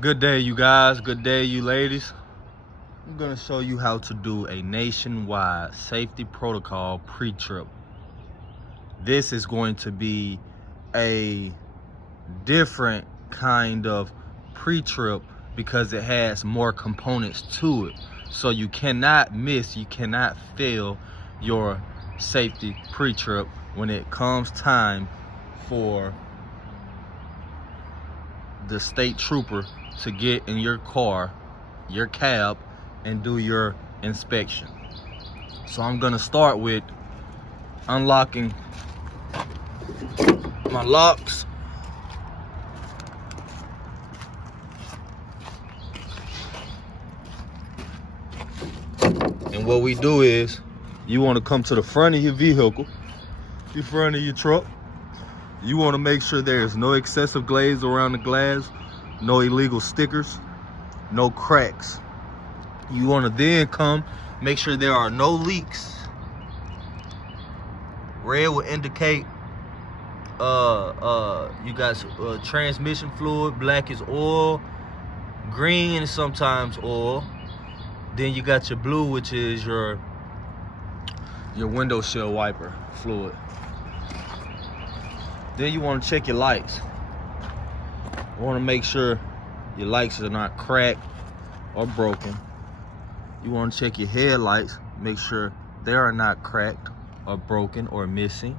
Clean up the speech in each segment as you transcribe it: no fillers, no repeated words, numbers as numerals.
Good day, you guys. Good day, you ladies. I'm gonna show you how to do a nationwide safety protocol pre-trip. This is going to be a different kind of pre-trip because it has more components to it. So you cannot miss, you cannot fail your safety pre-trip when it comes time for the state trooper to get in your car, your cab, and do your inspection. So I'm gonna start with unlocking my locks. And what we do is, you wanna come to the front of your vehicle, the front of your truck. You wanna make sure there's no excessive glaze around the glass, no illegal stickers, no cracks. You wanna then come, make sure there are no leaks. Red will indicate you got transmission fluid, black is oil, green is sometimes oil. Then you got your blue, which is your window sill wiper fluid. Then you want to check your lights. You want to make sure your lights are not cracked or broken. You want to check your headlights, make sure they are not cracked or broken or missing.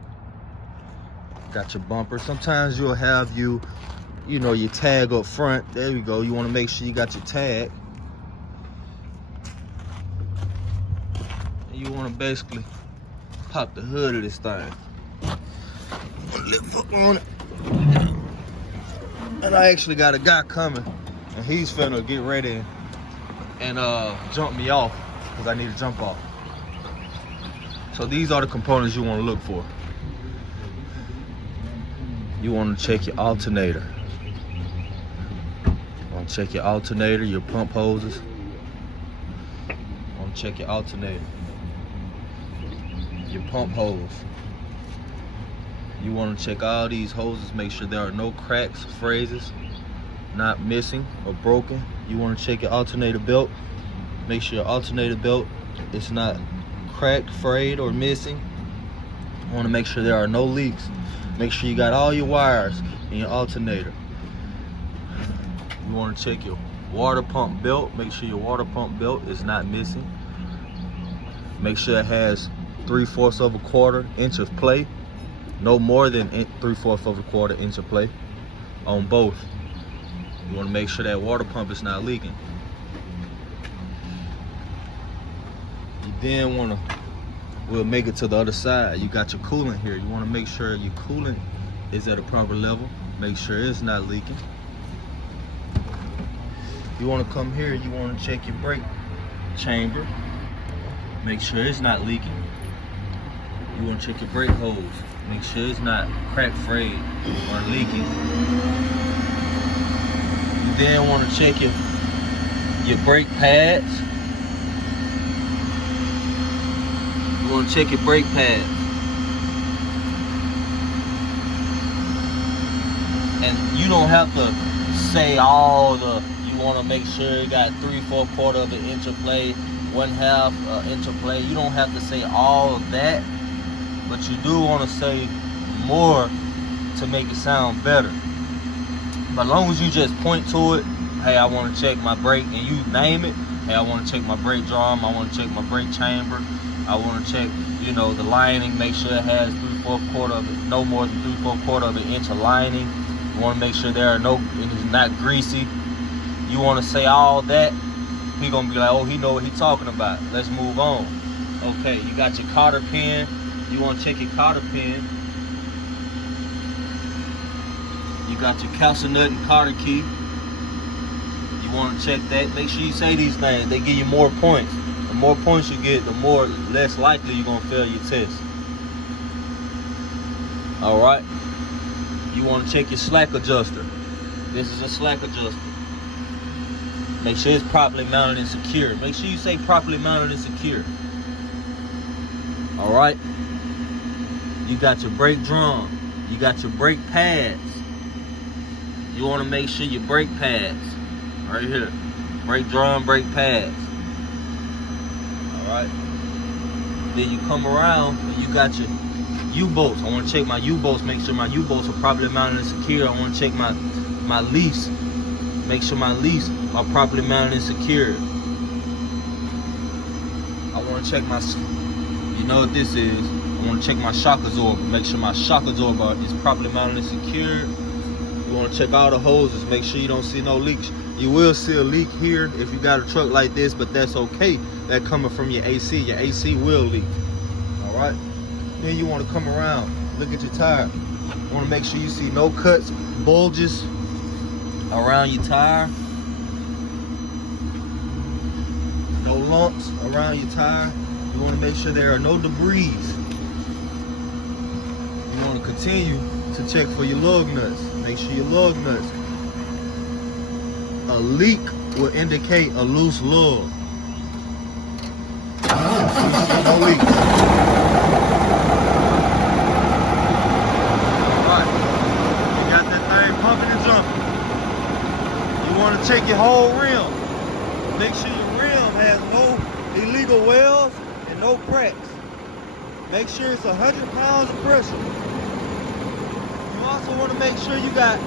Got your bumper. Sometimes you'll have your tag up front. There we go. You want to make sure you got your tag. And you want to basically pop the hood of this thing. Lift up on it. And I actually got a guy coming, and he's finna get ready and jump me off because I need to jump off. So these are the components you want to look for. You want to check your alternator. You want to check your alternator, your pump hoses. You want to check your alternator, your pump hose. You want to check all these hoses, make sure there are no cracks, phrases, not missing or broken. You want to check your alternator belt, make sure your alternator belt is not cracked, frayed, or missing. You want to make sure there are no leaks. Make sure you got all your wires in your alternator. You want to check your water pump belt, make sure your water pump belt is not missing. Make sure it has 3/4 of a quarter inch of play. No more than 3/4 of a quarter inch of play on both. You want to make sure that water pump is not leaking. You then want to, we'll make it to the other side. You got your coolant here. You want to make sure your coolant is at a proper level. Make sure it's not leaking. You want to come here. You want to check your brake chamber. Make sure it's not leaking. You want to check your brake hose. Make sure it's not crack frayed or leaking. You then want to check your brake pads. You want to check your brake pads. And you don't have to say all the, you want to make sure you got 3/4 of an inch of play, 1/2 inch of play. You don't have to say all of that. But you do want to say more to make it sound better. But as long as you just point to it, hey, I want to check my brake, and you name it. Hey, I want to check my brake drum. I want to check my brake chamber. I want to check, the lining. Make sure it has 3/4 of it, no more than 3/4 of an inch of lining. You want to make sure it is not greasy. You want to say all that. He gonna be like, oh, he know what he talking about. Let's move on. Okay, you got your cotter pin. You want to check your cotter pin. You got your calcinut and cotter key. You want to check that. Make sure you say these things. They give you more points. The more points you get, the less likely you're going to fail your test. Alright. You want to check your slack adjuster. This is a slack adjuster. Make sure it's properly mounted and secure. Make sure you say properly mounted and secure. Alright. You got your brake drum. You got your brake pads. You want to make sure your brake pads right here. Brake drum, brake pads. Alright. Then you come around and you got your U-bolts. I want to check my U-bolts, make sure my U-bolts are properly mounted and secure. I want to check my leaves. Make sure my leaves are properly mounted and secured. I want to check my, you know what this is, I want to check my shock absorber. Make sure my shock absorber is properly mounted and secured. You want to check all the hoses, make sure you don't see no leaks. You will see a leak here if you got a truck like this, but that's okay. That coming from your AC. Your AC will leak. All right. Then you want to come around, look at your tire. You want to make sure you see no cuts, bulges around your tire. No lumps around your tire. You want to make sure there are no debris. You want to continue to check for your lug nuts. Make sure your lug nuts. A leak will indicate a loose lug. No leaks. Alright. You got that thing pumping and jumping. You want to check your whole rim. Make sure your rim has no illegal welds and no cracks. Make sure it's 100 pounds of pressure. You also want to make sure you got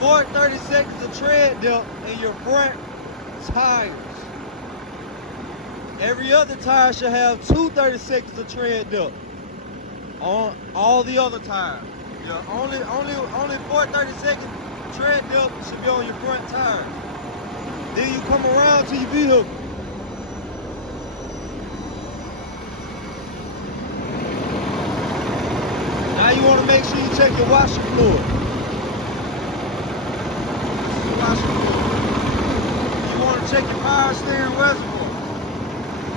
430 seconds of tread depth in your front tires. Every other tire should have 230 seconds of tread depth on all the other tires. Yeah, only 430 seconds tread depth should be on your front tire. Then you come around to your vehicle. Now you want to make sure you check your washer fluid. You want to check your power steering reservoir.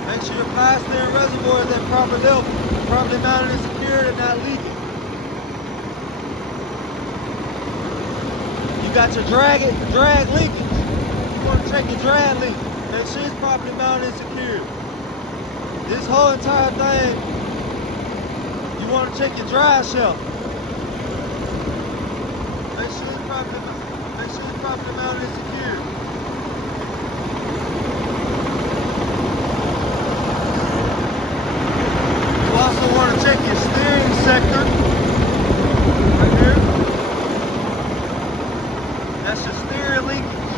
Make sure your power steering reservoir is at proper level, properly mounted and secured and not leaking. You got your drag linkage. You want to check your drag linkage. Make sure it's properly mounted and secured. This whole entire thing, you want to check your drive shaft. Make sure it's properly mounted and secured. You also want to check your steering sector. Right here. That's your steering linkage.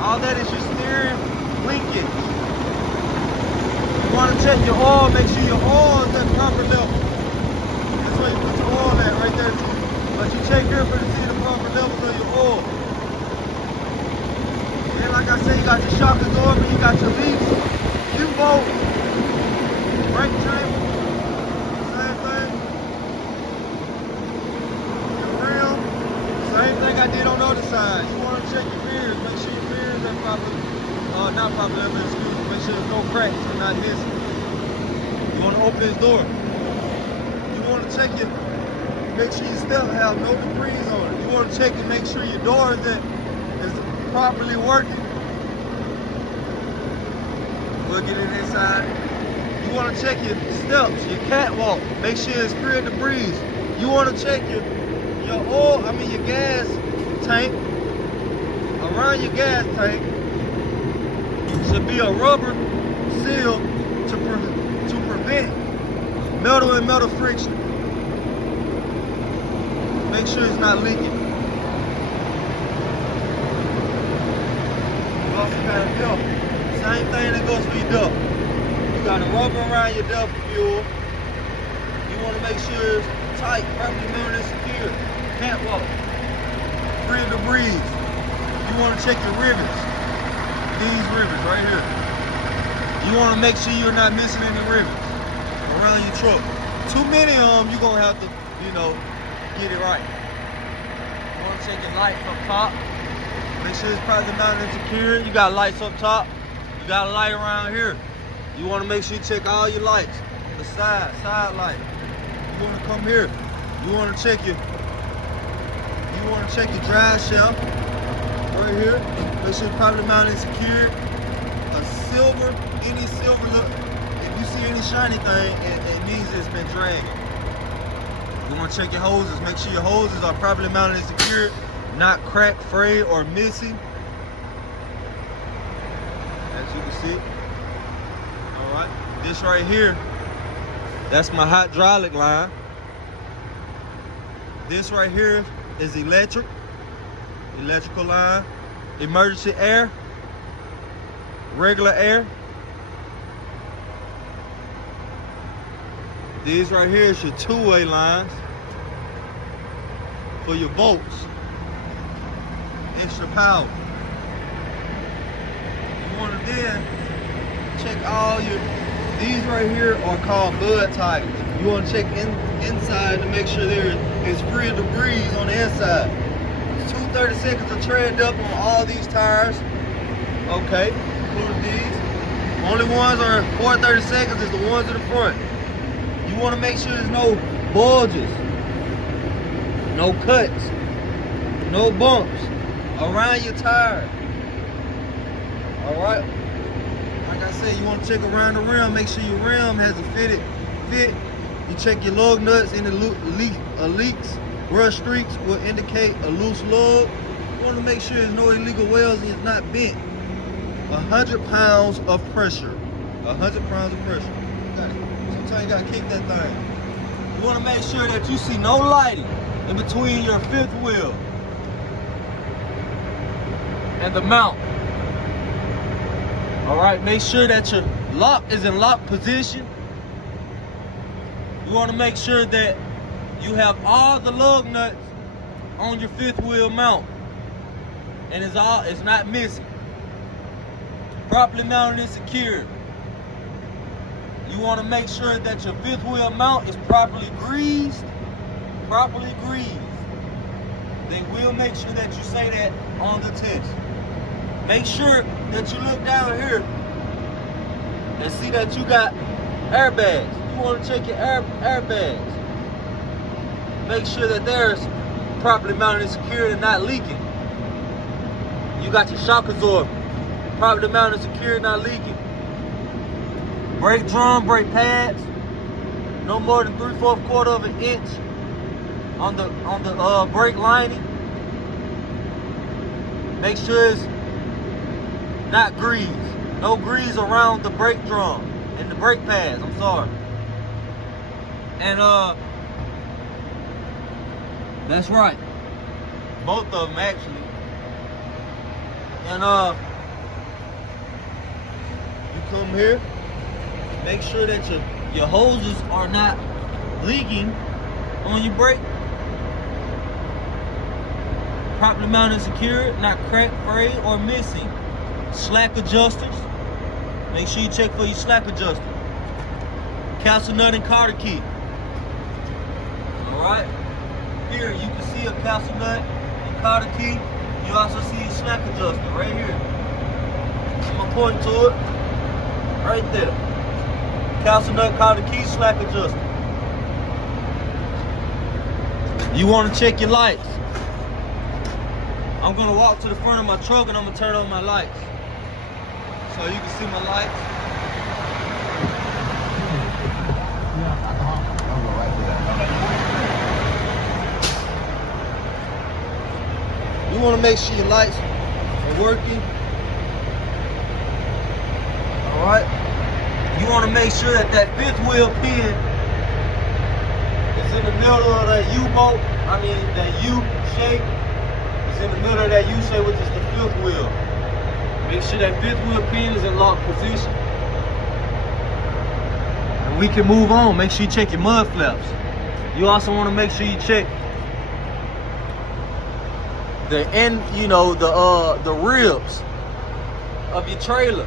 All that is your steering linkage. You want to check your oil, make sure your oil is at proper level. That's where you put your oil at, right there. But you check here for to see the proper levels of your oil. And like I said, you got your shock absorber, you got your leaves, U-bolt, brake chamber, same thing. Your rim, same thing I did on the other side. You want to check your mirrors, make sure your mirrors are properly, not properly, excuse me, make sure there's no cracks and not missing. You want to open this door. You want to check it, make sure your step have no debris on it. You want to check and make sure your door is properly working. We'll get it inside. You want to check your steps, your catwalk. Make sure it's clear of debris. You want to check your gas tank. Around your gas tank should be a rubber seal to prevent metal and metal friction. Make sure it's not leaking. You also got a duct. Same thing that goes for your duct. You got a rubber around your duct fuel. You want to make sure it's tight, properly mounted and secure. Catwalk. Free of debris. You want to check your rivets. These rivets right here. You want to make sure you're not missing any rivets around your truck. Too many of them, you're going to have to, get it right. You want to check your lights up top. Make sure it's properly mounted and secured. You got lights up top. You got a light around here. You want to make sure you check all your lights. The side light. You want to come here. You want to check your drive shaft right here. Make sure it's properly mounted and secured. Any silver look. If you see any shiny thing, it means it's been dragging. You want to check your hoses. Make sure your hoses are properly mounted and secured, not cracked, frayed, or missing. as you can see. All right, this right here, that's my hydraulic line. This right here is electrical line, emergency air, regular air. These right here is your two-way lines for your volts, extra power. You want to then check all your, these right here are called bud tires. You want to check inside to make sure there is free of debris on the inside. It's 230 seconds of tread up on all these tires. Okay, including these. Only ones are 430 seconds is the ones in the front. You want to make sure there's no bulges, no cuts, no bumps around your tire. All right. Like I said, you want to check around the rim. Make sure your rim has a fit. You check your lug nuts. Any leaks, rust streaks will indicate a loose lug. You want to make sure there's no illegal welds and it's not bent. 100 pounds of pressure. 100 pounds of pressure. Sometimes you gotta kick that thing. You want to make sure that you see no lighting in between your fifth wheel and the mount. All right, make sure that your lock is in lock position. You want to make sure that you have all the lug nuts on your fifth wheel mount, and it's not missing. Properly mounted and secured. You want to make sure that your fifth wheel mount is properly greased. They will make sure that you say that on the test. Make sure that you look down here and see that you got airbags. You want to check your airbags. Make sure that they're properly mounted and secured and not leaking. You got your shock absorber properly mounted and secured, not leaking. Brake drum, brake pads, no more than 3/4 of an inch on the brake lining. Make sure it's not grease. No grease around the brake drum and the brake pads. I'm sorry. And that's right. Both of them actually. And you come here. Make sure that your hoses are not leaking on your brake. Properly mounted and secured, not cracked, frayed, or missing. Slack adjusters. Make sure you check for your slack adjuster. Castle nut and cotter key. Alright. Here you can see a castle nut and cotter key. You also see a slack adjuster right here. I'm gonna point to it. Right there. Castle nut, cotter key, slack adjuster. You want to check your lights. I'm gonna walk to the front of my truck and I'm gonna turn on my lights so you can see my lights. You want to make sure your lights are working. All right. You want to make sure that that fifth wheel pin is in the middle of that U-bolt. I mean that U shape. It's in the middle of that U shape, which is the fifth wheel. Make sure that fifth wheel pin is in lock position. And we can move on. Make sure you check your mud flaps. You also want to make sure you check the end, the ribs of your trailer.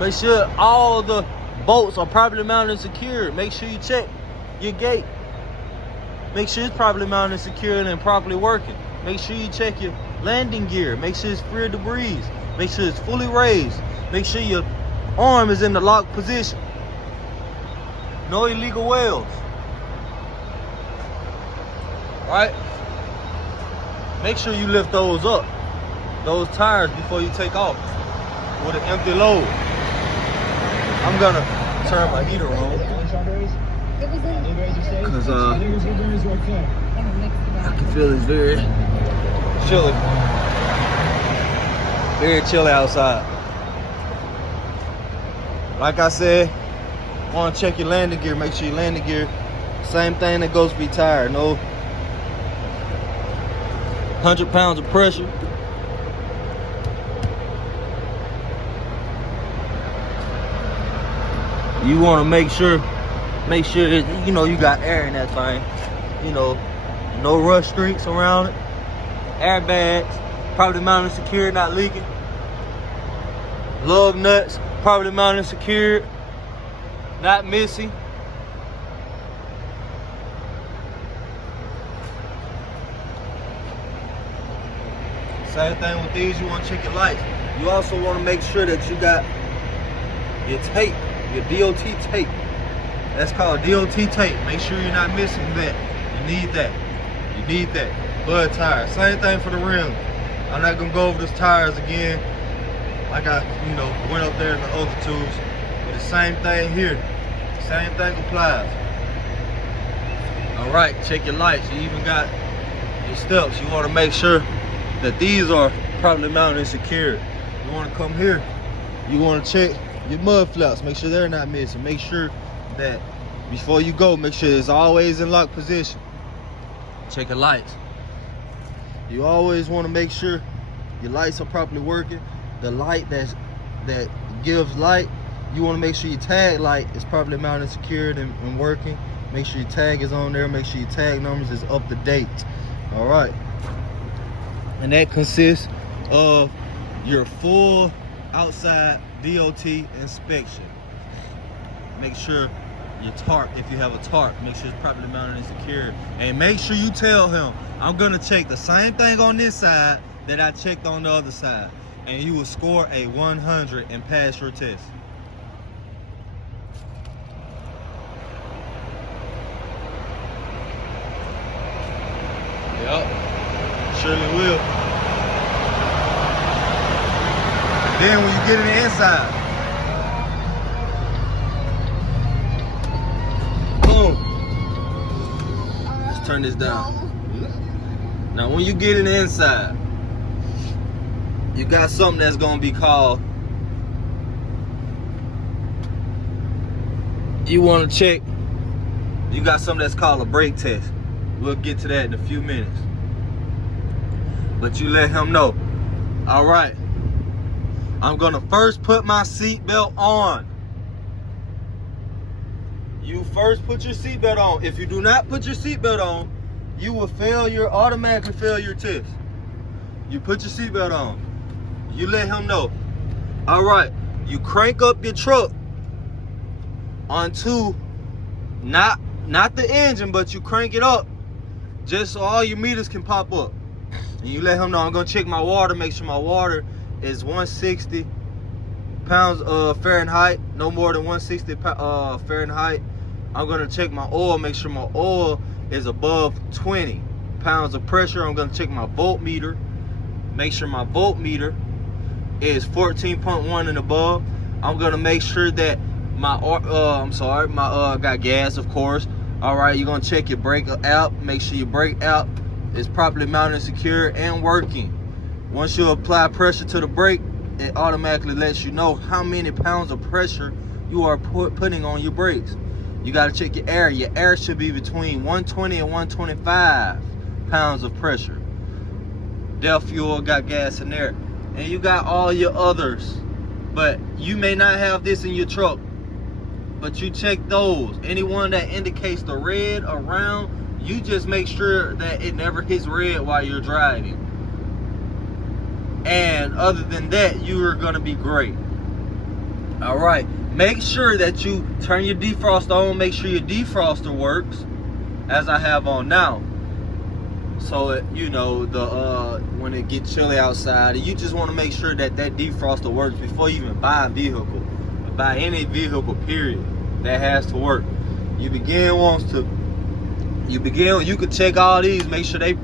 Make sure all the bolts are properly mounted and secured. Make sure you check your gate. Make sure it's properly mounted and secured and properly working. Make sure you check your landing gear. Make sure it's free of debris. Make sure it's fully raised. Make sure your arm is in the locked position. No illegal welds. Right? Make sure you lift those up, those tires, before you take off with an empty load. I'm gonna turn my heater on because I can feel it's very chilly. Very chilly outside. Like I said, want to check your landing gear. Make sure your landing gear, same thing that goes to be tire. No 100 pounds of pressure. You want to make sure you know you got air in that thing. You know, no rust streaks around it. Airbags, properly mounted and secured, not leaking. Lug nuts, properly mounted and secured, not missing. Same thing with these, you want to check your lights. You also want to make sure that you got your tape, your DOT tape. That's called DOT tape. Make sure you're not missing that. You need that. You need that. Bud tire. Same thing for the rim. I'm not gonna go over those tires again. Like I, went up there in the altitudes. But the same thing here. Same thing applies. All right, check your lights. You even got your steps. You want to make sure that these are properly mounted and secured. You want to come here. You want to check your mud flaps. Make sure they're not missing. Make sure that before you go, make sure it's always in lock position. Check your lights. You always want to make sure your lights are properly working. The light that gives light, you want to make sure your tag light is properly mounted, secured, and working. Make sure your tag is on there. Make sure your tag numbers is up to date. All right. And that consists of your full outside DOT inspection. Make sure your tarp, if you have a tarp, make sure it's properly mounted and secured. And make sure you tell him, I'm gonna check the same thing on this side that I checked on the other side. And you will score a 100 and pass your test. Yep, surely will. Then when you get in the inside, boom. Let's turn this down. Now when you get in the inside, you got something that's gonna be called, you wanna check, you got something that's called a brake test. We'll get to that in a few minutes. But you let him know, all right, I'm gonna first put my seatbelt on. You first put your seatbelt on. If you do not put your seatbelt on, you will automatically fail your test. You put your seatbelt on. You let him know. All right, you crank up your truck onto not the engine, but you crank it up just so all your meters can pop up. And you let him know, I'm gonna check my water, make sure my water is 160 pounds Fahrenheit, no more than 160 Fahrenheit. I'm gonna check my oil, make sure my oil is above 20 pounds of pressure. I'm gonna check my voltmeter, make sure my voltmeter is 14.1 and above. I'm gonna make sure that my got gas, of course. All right, you're gonna check your brake out, make sure your brake out is properly mounted and secure and working. Once you apply pressure to the brake, it automatically lets you know how many pounds of pressure you are putting on your brakes. You got to check your air. Your air should be between 120 and 125 pounds of pressure. Del fuel, got gas in there. And you got all your others. But you may not have this in your truck, but you check those. Anyone that indicates the red around, you just make sure that it never hits red while you're driving. And other than that, you are gonna be great. All right, make sure that you turn your defroster on. Make sure your defroster works, as I have on now. So when it gets chilly outside, you just want to make sure that defroster works before you even buy a vehicle, or buy any vehicle. Period. That has to work. You could check all these, make sure they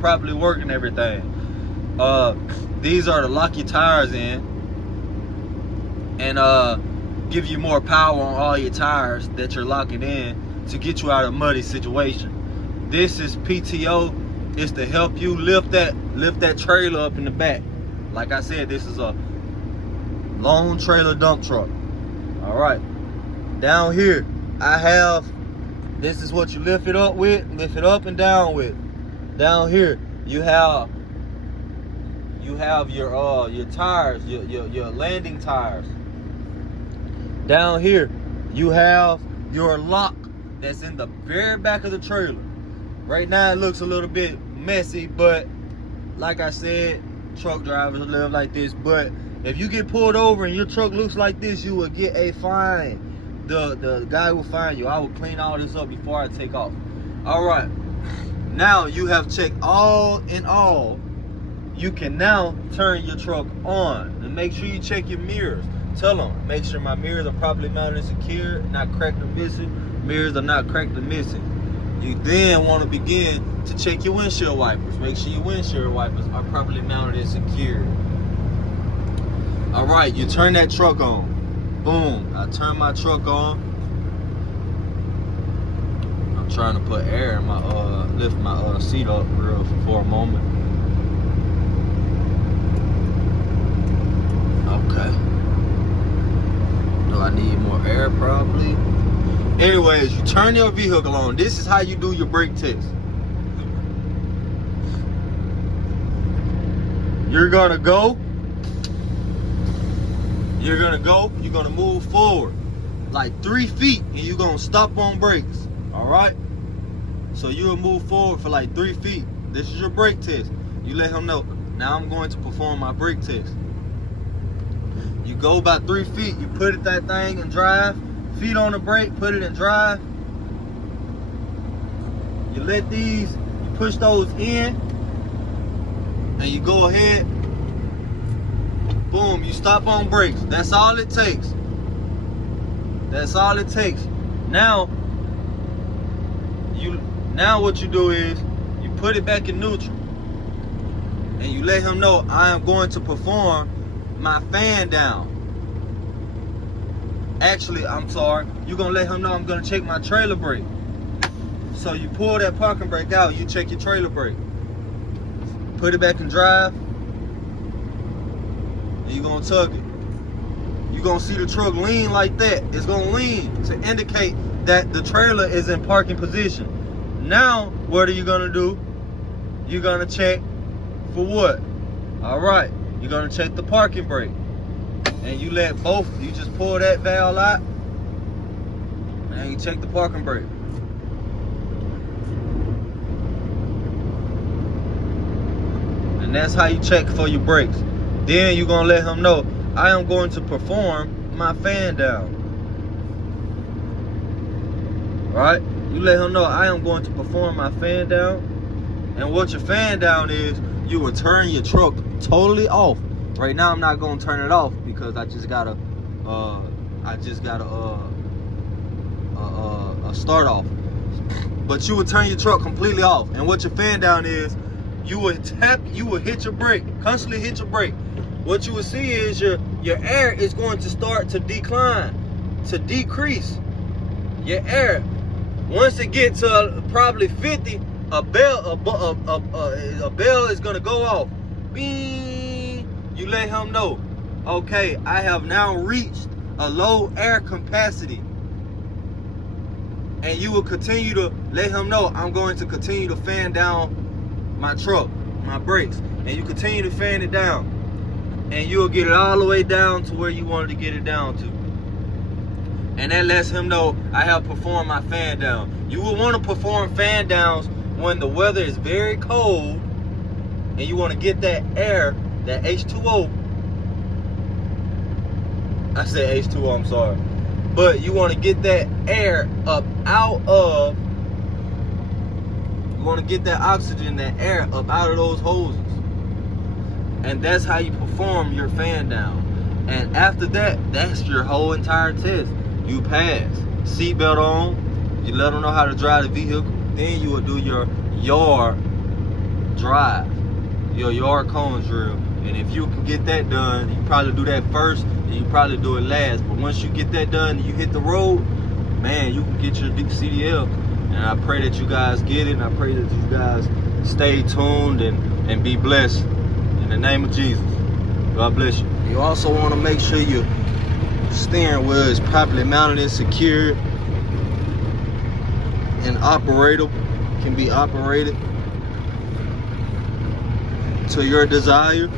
properly work and everything. These are to lock your tires in and give you more power on all your tires that you're locking in to get you out of a muddy situation. This is PTO. It's to help you lift that trailer up in the back. Like I said, this is a long trailer dump truck. All right. Down here, I have, this is what you lift it up with, lift it up and down with. Down here, you have your tires, your landing tires. Down here, you have your lock that's in the very back of the trailer. Right now, it looks a little bit messy, but like I said, truck drivers live like this. But if you get pulled over and your truck looks like this, you will get a fine. The guy will fine you. I will clean all this up before I take off. All right. Now you have checked all in all. You can now turn your truck on. And make sure you check your mirrors. Tell them, make sure my mirrors are properly mounted and secure, not cracked or missing. Mirrors are not cracked or missing. You then want to begin to check your windshield wipers. Make sure your windshield wipers are properly mounted and secured. All right, you turn that truck on. Boom, I turn my truck on. I'm trying to put air in my, lift my seat up real for a moment. Okay. Do I need more air? Probably. Anyways, you turn your vehicle on. This is how you do your brake test. You're gonna go. You're gonna move forward like 3 feet and you're gonna stop on brakes. All right? So you'll move forward for like 3 feet. This is your brake test. You let him know, now I'm going to perform my brake test. You go about 3 feet, you put it that thing and drive. Feet on the brake, put it in drive. You let these, you push those in, and you go ahead. Boom, you stop on brakes. That's all it takes. That's all it takes. Now what you do is you put it back in neutral. And you let him know I am going to perform my fan down. Actually, I'm sorry. You're going to let him know I'm going to check my trailer brake. So you pull that parking brake out, you check your trailer brake. Put it back in drive. And you're going to tug it. You're going to see the truck lean like that. It's going to lean to indicate that the trailer is in parking position. Now, what are you going to do? You're going to check for what? All right. You're going to check the parking brake. And you let both, you just pull that valve out and you check the parking brake. And that's how you check for your brakes. Then you're going to let him know, I am going to perform my fan down. Right? You let him know, I am going to perform my fan down. And what your fan down is, you will turn your truck totally off. Right now, I'm not gonna turn it off because I just gotta start off. But you would turn your truck completely off. And what your fan down is, you will hit your brake, constantly hit your brake. What you will see is your air is going to start to decline, to decrease. Your air, once it gets to probably 50, a bell is gonna go off. Bing. You let him know, okay, I have now reached a low air capacity. And you will continue to let him know, I'm going to continue to fan down my truck, my brakes. And you continue to fan it down. And you'll get it all the way down to where you wanted to get it down to. And that lets him know, I have performed my fan down. You will want to perform fan downs when the weather is very cold and you want to get that air, that H2O. I said H2O, I'm sorry. But you want to get that air up out of, you want to get that oxygen, that air up out of those hoses. And that's how you perform your fan down. And after that, that's your whole entire test. You pass. Seatbelt on. You let them know how to drive the vehicle. Then you will do your yard drive, your yard cone drill. And if you can get that done, you probably do that first and you probably do it last. But once you get that done and you hit the road, man, you can get your CDL. And I pray that you guys get it. And I pray that you guys stay tuned and be blessed. In the name of Jesus. God bless you. You also want to make sure your steering wheel is properly mounted and secured and operatable, can be operated to your desire.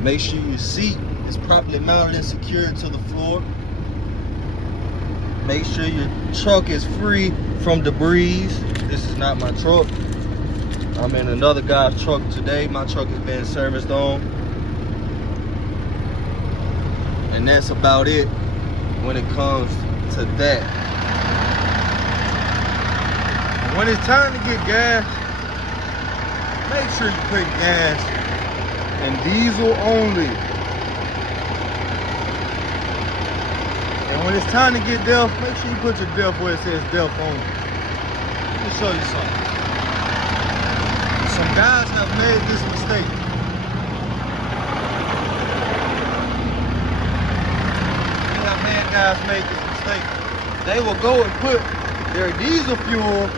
Make sure your seat is properly mounted and secured to the floor. Make sure your truck is free from debris. This is not my truck. I'm in another guy's truck today. My truck is being serviced on. And that's about it when it comes to that. When it's time to get gas, make sure you put gas in diesel only. And when it's time to get DEF, make sure you put your DEF where it says DEF only. Let me show you something. Some guys have made this mistake. Guys make this mistake. They will go and put their diesel fuel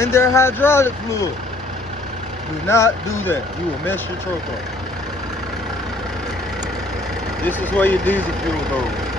in their hydraulic fluid. Do not do that. You will mess your truck up. This is where your diesel fuel goes.